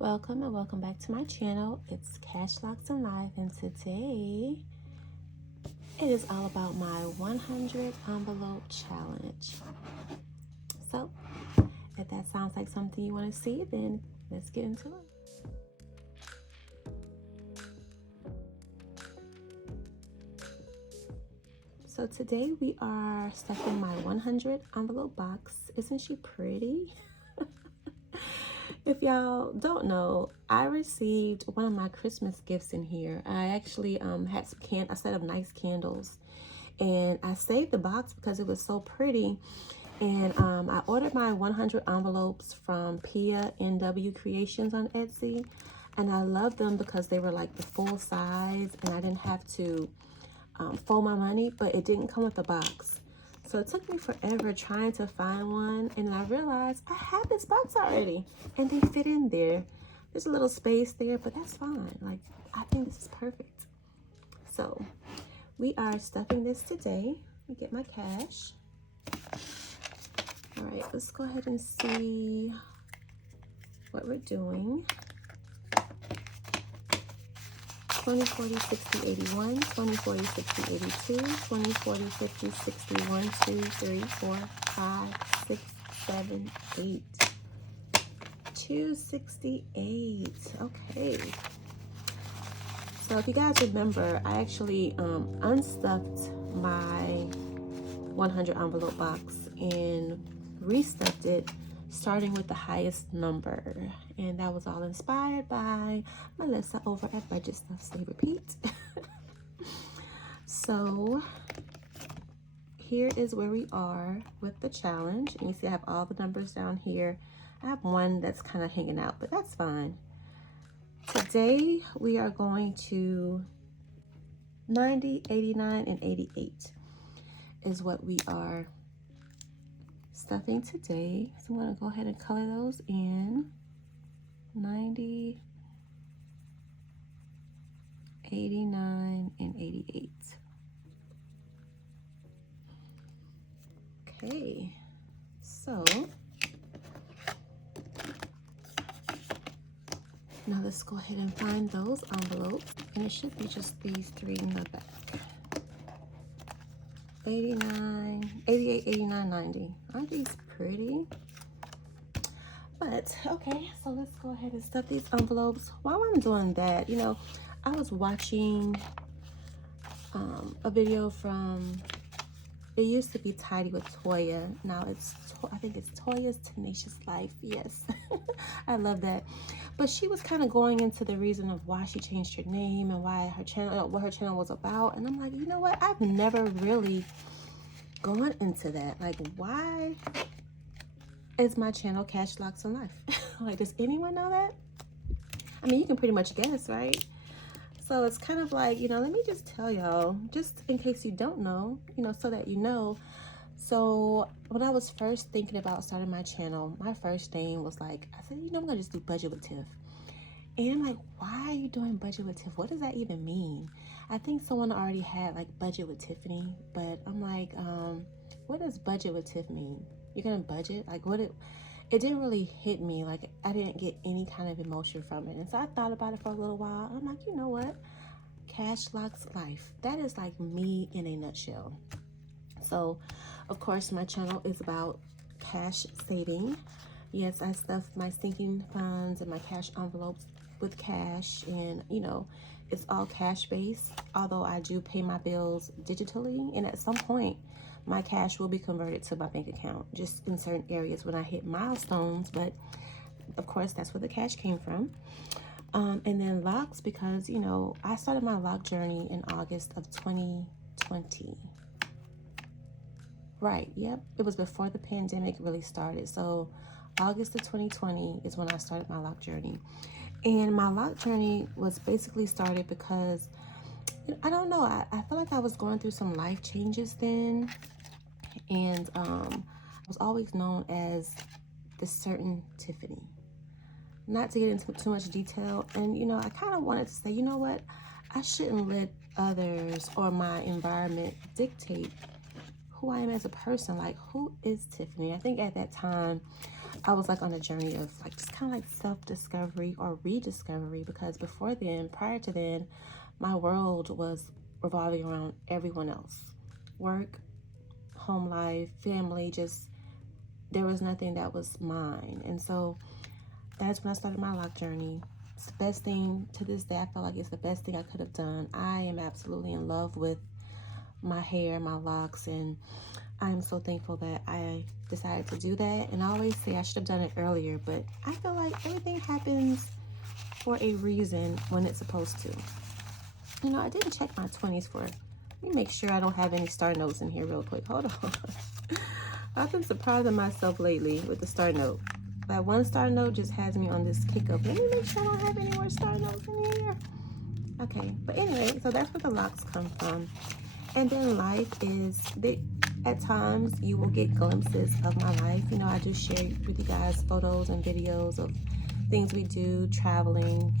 Welcome and welcome back to my channel. It's Cash Locks and Life, and today it is all about my 100 envelope challenge. So if that sounds like something you want to see, then let's get into it. So today we are stuffing my 100 envelope box. Isn't she pretty? If y'all don't know, I received one of my Christmas gifts in here. I actually had a set of nice candles, and I saved the box because it was so pretty. And I ordered my 100 envelopes from Pia NW Creations on Etsy, and I love them because they were like the full size, and I didn't have to fold my money, but it didn't come with a box. So it took me forever trying to find one, and I realized I had this box already, and they fit in there. There's a little space there, but that's fine. Like, I think this is perfect. So we are stuffing this today. Let me get my cash. All right, let's go ahead and see what we're doing. 20, 40, 60, 81, 20, 40, 60, 82, 20, 40, 50, 60, 1, 2, 3, 4, 5, 6, 7, 8. 268. Okay. So if you guys remember, I actually unstuffed my 100 envelope box and restuffed it starting with the highest number, and that was all inspired by Melissa over at Budget Stuff Stay Repeat. So here is where we are with the challenge, and you see I have all the numbers down here. I have one that's kind of hanging out, but that's fine. Today we are going to 90, 89, and 88 is what we are stuffing today. So I'm going to go ahead and color those in. 90, 89, and 88. Okay, so now let's go ahead and find those envelopes, and it should be just these three in the back. 89, 88, 89, 90. Aren't these pretty? But okay, so let's go ahead and stuff these envelopes. While I'm doing that, you know, I was watching a video from, it used to be Tidy with Toya. Now I think it's Toya's Tenacious Life. Yes, I love that. But she was kind of going into the reason of why she changed her name and why her channel, what her channel was about. And I'm like, you know what? I've never really gone into that. Like, why is my channel Cash Locks and Life? Like, does anyone know that? I mean, you can pretty much guess, right? So it's kind of like, you know, let me just tell y'all, just in case you don't know, you know, so that you know. So when I was first thinking about starting my channel, my first name was like, I said, you know, I'm gonna just do Budget with Tiff. And I'm like, why are you doing Budget with Tiff? What does that even mean? I think someone already had like Budget with Tiffany, but I'm like, what does Budget with Tiff mean? You're gonna budget? Like, what it didn't really hit me. Like, I didn't get any kind of emotion from it. And so I thought about it for a little while. I'm like, you know what? Cash Locks Life. That is like me in a nutshell. So, of course, my channel is about cash saving. Yes, I stuff my sinking funds and my cash envelopes with cash, and you know, it's all cash based, although I do pay my bills digitally, and at some point my cash will be converted to my bank account, just in certain areas when I hit milestones. But of course, that's where the cash came from. And then Locs, because you know, I started my lock journey in August of 2020. Right, yep, it was before the pandemic really started. So August of 2020 is when I started my lock journey. And my lock journey was basically started because, I don't know, I feel like I was going through some life changes then. And I was always known as the certain Tiffany. Not to get into too much detail. And, you know, I kind of wanted to say, you know what? I shouldn't let others or my environment dictate who I am as a person. Like, who is Tiffany? I think at that time I was like on a journey of like just kind of like self-discovery or rediscovery, because before then, prior to then, my world was revolving around everyone else. Work, home life, family, just there was nothing that was mine. And so that's when I started my lock journey. It's the best thing to this day. I feel like it's the best thing I could have done. I am absolutely in love with my hair, my locks, and I am so thankful that I decided to do that. And I always say I should have done it earlier, but I feel like everything happens for a reason when it's supposed to. You know, I didn't check my 20s for, let me make sure I don't have any star notes in here real quick. Hold on. I've been surprising myself lately with the star note. That one star note just has me on this kick of, let me make sure I don't have any more star notes in here. Okay, but anyway, so that's where the locks come from. And then life is, at times you will get glimpses of my life. You know, I do share with you guys photos and videos of things we do, traveling.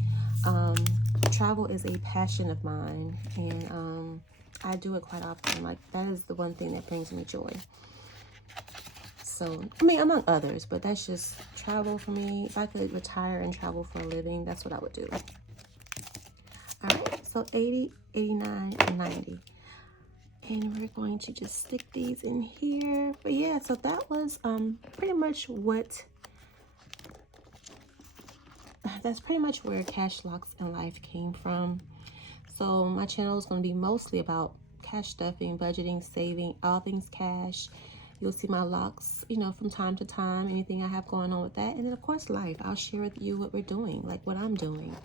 Travel is a passion of mine, and I do it quite often. Like, that is the one thing that brings me joy. So, I mean, among others, but that's just travel for me. If I could retire and travel for a living, that's what I would do. All right, so 80, 89, and 90. And we're going to just stick these in here. But yeah, so that was pretty much what, that's pretty much where Cash Locks and Life came from. So my channel is going to be mostly about cash stuffing, budgeting, saving, all things cash. You'll see my locks, you know, from time to time, anything I have going on with that. And then, of course, life. I'll share with you what we're doing, like what I'm doing,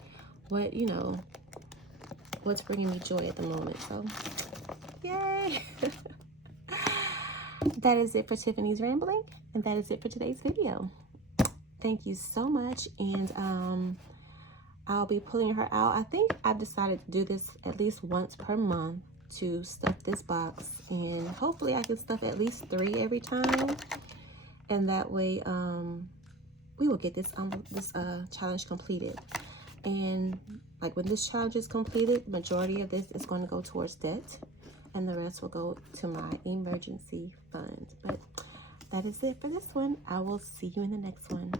what, you know, what's bringing me joy at the moment. So, yay! That is it for Tiffany's Rambling, and that is it for today's video. Thank you so much, and I'll be pulling her out. I think I've decided to do this at least once per month to stuff this box, and hopefully I can stuff at least 3 every time, and that way we will get this challenge completed. And like when this challenge is completed, majority of this is going to go towards debt, and the rest will go to my emergency fund. But that is it for this one. I will see you in the next one.